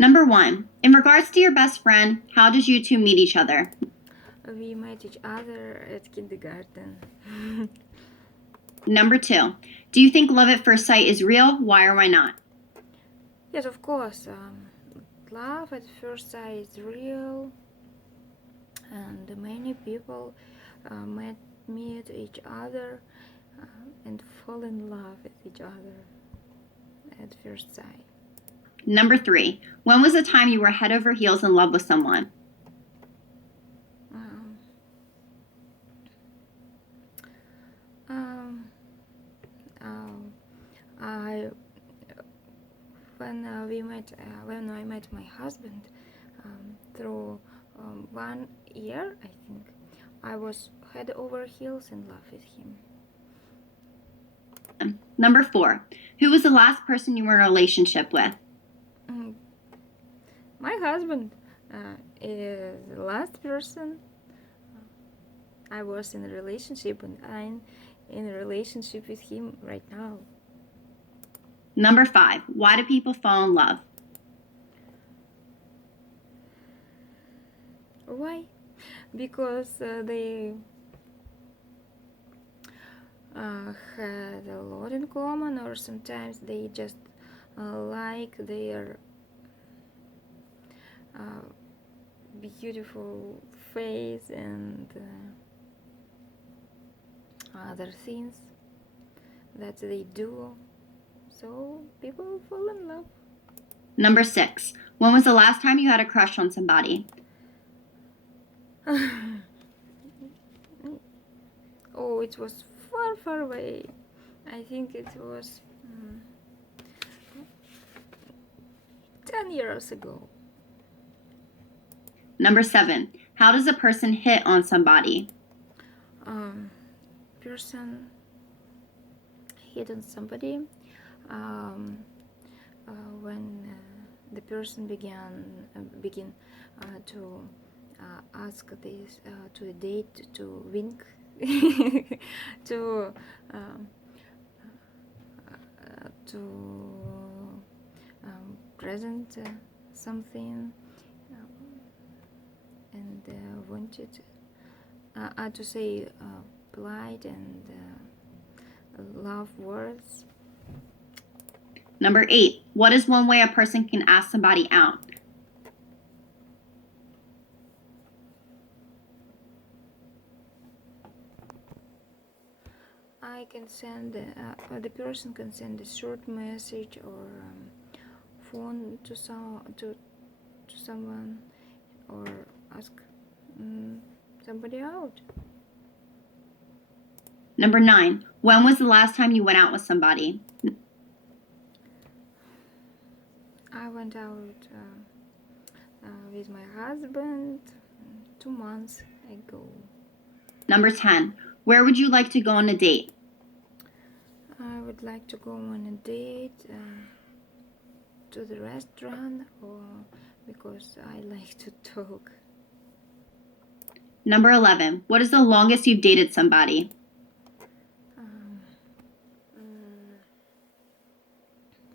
Number 1. In regards to your best friend, how did you two meet each other? We met each other at kindergarten. Number 2. Do you think love at first sight is real? Why or why not? Yes, of course. Love at first sight is real, and many people meet each other and fall in love with each other at first sight. Number 3. When was the time you were head over heels in love with someone? Um, um, I when I met my husband through 1 year, I think I was head over heels in love with him. Number 4. Who was the last person you were in a relationship with? My husband is the last person I was in a relationship, and I'm in a relationship with him right now. Number 5. Why do people fall in love? Why? Because they had a lot in common, or sometimes they just like their beautiful face and other things that they do. So people fall in love. Number 6. When was the last time you had a crush on somebody? Oh, it was far, far away. I think it was 10 years ago. Number 7. How does a person hit on somebody? Person hit on somebody when the person begin to ask this to date, to wink, to present something, and wanted to say polite and love words. Number 8. What is one way a person can ask somebody out? I can send the person can send a short message or phone to someone, or ask somebody out. Number 9. When was the last time you went out with somebody? I went out with my husband 2 months ago. Number 10. Where would you like to go on a date? I would like to go on a date to the restaurant, or because I like to talk. Number 11. What is the longest you've dated somebody?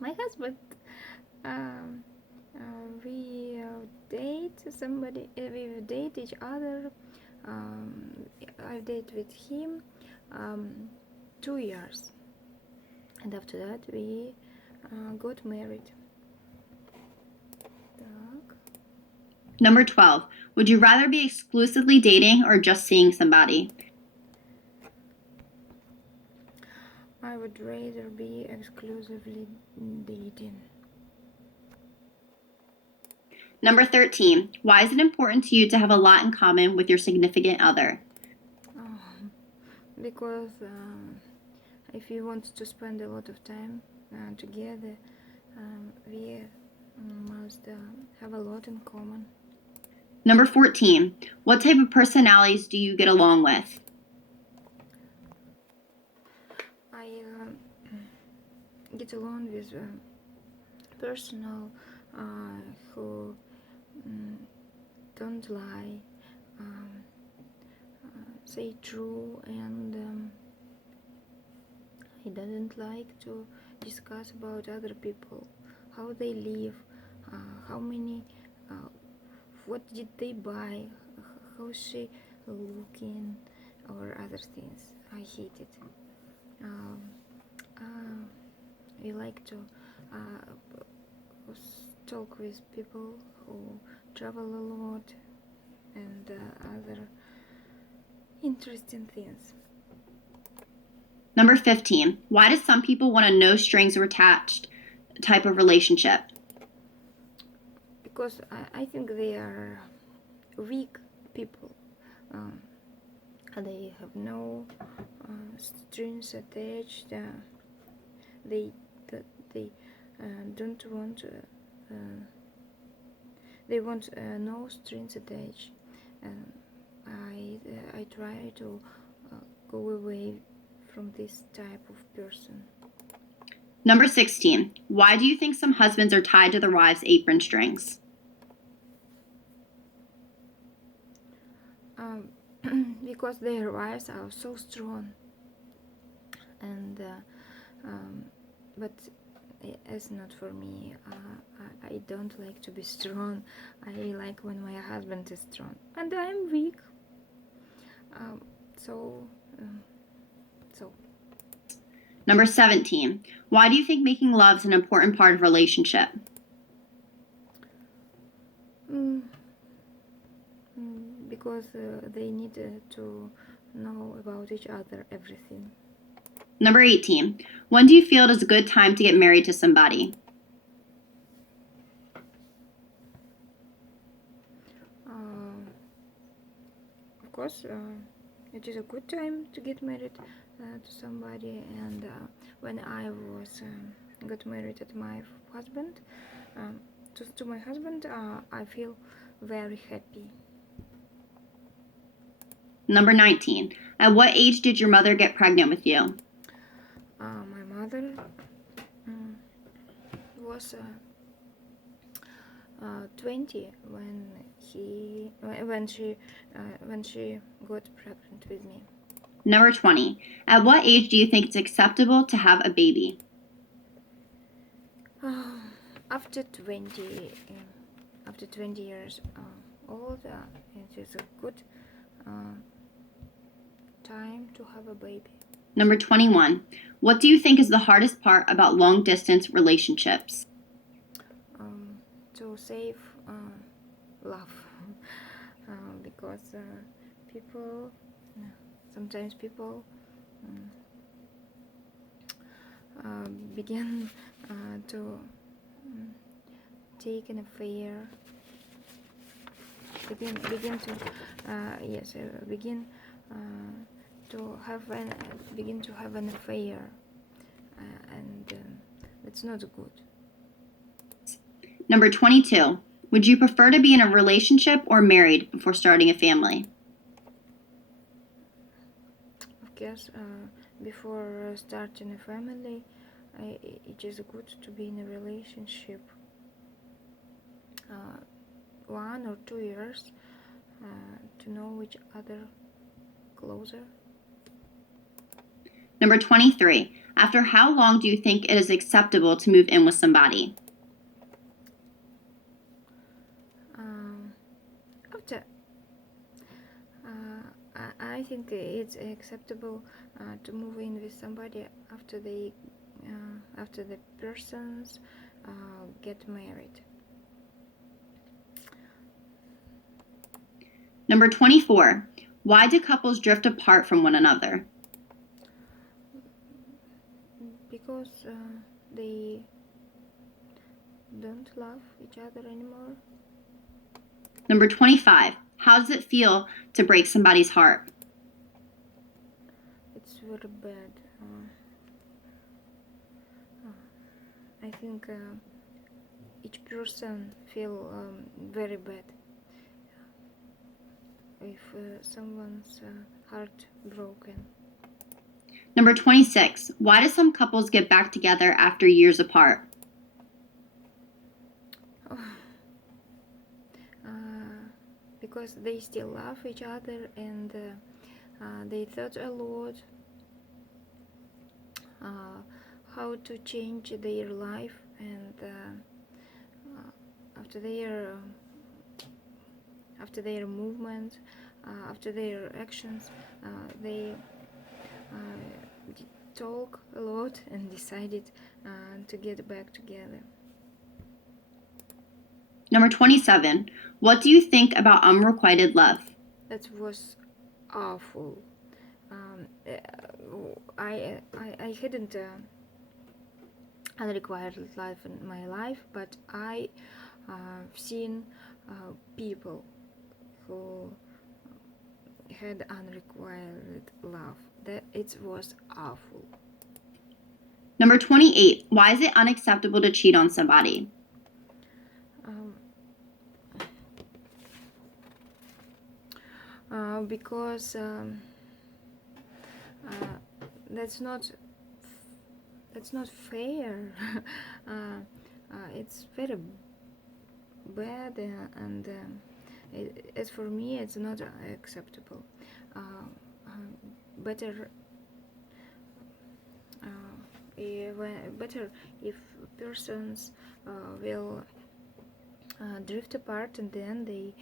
My husband. We date somebody. We date each other. I date with him 2 years, and after that we got married. Так. Number 12. Would you rather be exclusively dating or just seeing somebody? I would rather be exclusively dating. Number 13. Why is it important to you to have a lot in common with your significant other? Because if you want to spend a lot of time together, we must have a lot in common. Number 14. What type of personalities do you get along with? I get along with personal who don't lie, say true, and he doesn't like to discuss about other people, how they live, how many, what did they buy, how she looking, or other things. I hate it. Um, I like to talk with people who travel a lot and other interesting things. Number 15, why do some people want a no strings attached type of relationship? Because I think they are weak people. They have no strings attached. They they don't want. They want no strings attached. I try to go away from this type of person. Number 16, why do you think some husbands are tied to their wives' apron strings? Because their wives are so strong, and but it's not for me. I don't like to be strong. I like when my husband is strong, and I'm weak. So. Number 17, why do you think making love is an important part of a relationship? Because they need to know about each other everything. Number 18, when do you feel it is a good time to get married to somebody? Of course, it is a good time to get married to somebody, and when I was got married to my husband, to my husband, I feel very happy. Number 19, at what age did your mother get pregnant with you? My mother was 20 when she got pregnant with me. Number 20, at what age do you think it's acceptable to have a baby? After 20 years old, it is a good time to have a baby. Number 21, what do you think is the hardest part about long distance relationships? To save love, because sometimes people begin to take an affair, begin to have an affair, and it's not good. Number 22, would you prefer to be in a relationship or married before starting a family? Of course, before starting a family, it is good to be in a relationship 1 or 2 years to know each other closer. Number 23, after how long do you think it is acceptable to move in with somebody? I think it's acceptable to move in with somebody after the persons get married. Number 24, why do couples drift apart from one another? Because they don't love each other anymore. Number 25, how does it feel to break somebody's heart? It's very bad. I think each person feel very bad if someone's heart broken. Number 26, why do some couples get back together after years apart? Because they still love each other, and they thought a lot how to change their life, and after their movement, after their actions, they talk a lot and decided to get back together. Number 27. What do you think about unrequited love? That was awful. I hadn't unrequired love in my life, but I seen people who had unrequited love. That it was awful. Number 28. Why is it unacceptable to cheat on somebody? Because that's not fair. It's very bad, and as for me, it's not acceptable. Better if persons will drift apart and then they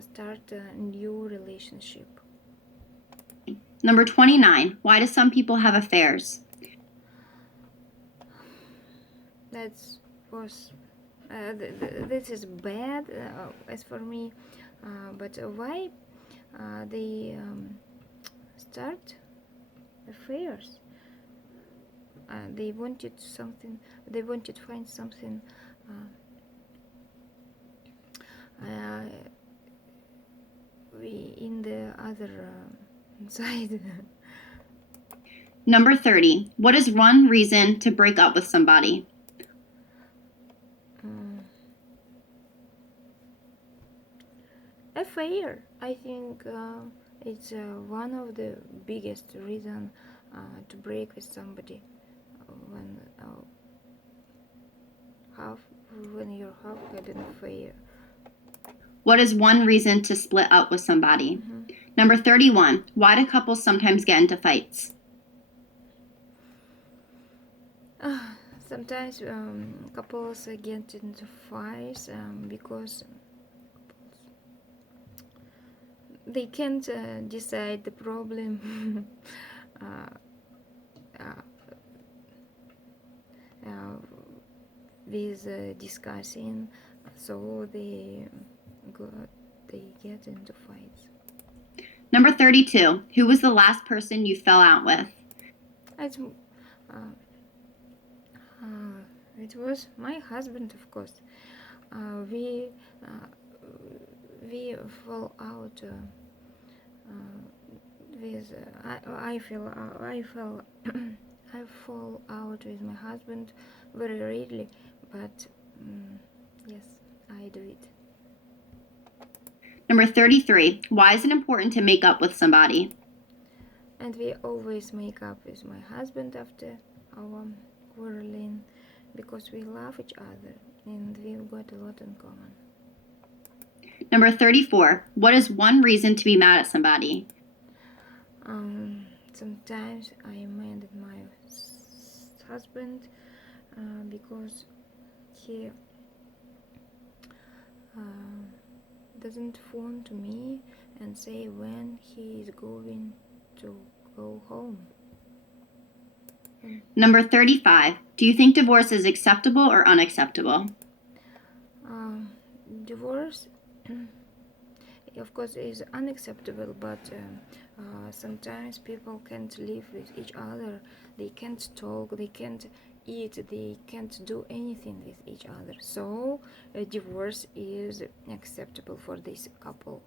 start a new relationship. Number 29. Why do some people have affairs? This is bad as for me, but why they start affairs? They wanted something. They wanted to find something in the other side. Number 30. What is one reason to break up with somebody? Affair. I think it's one of the biggest reason to break with somebody when your half had an affair. What is one reason to split up with somebody? Number 31. Why do couples sometimes get into fights? Sometimes couples get into fights because they can't decide the problem with discussing, so they get into fights. Number 32. Who was the last person you fell out with? It was my husband, of course. We fall out with I fall out with my husband very rarely, but yes, I do it. Number 33. Why is it important to make up with somebody? And we always make up with my husband after our quarreling because we love each other and we've got a lot in common. Number 34. What is one reason to be mad at somebody? Sometimes I am mad at my husband because he doesn't phone to me and say when he is going to go home. Number 35. Do you think divorce is acceptable or unacceptable? Divorce, of course, is unacceptable, but sometimes people can't live with each other. They can't talk, they can't eat, they can't do anything with each other. So a divorce is acceptable for this couple.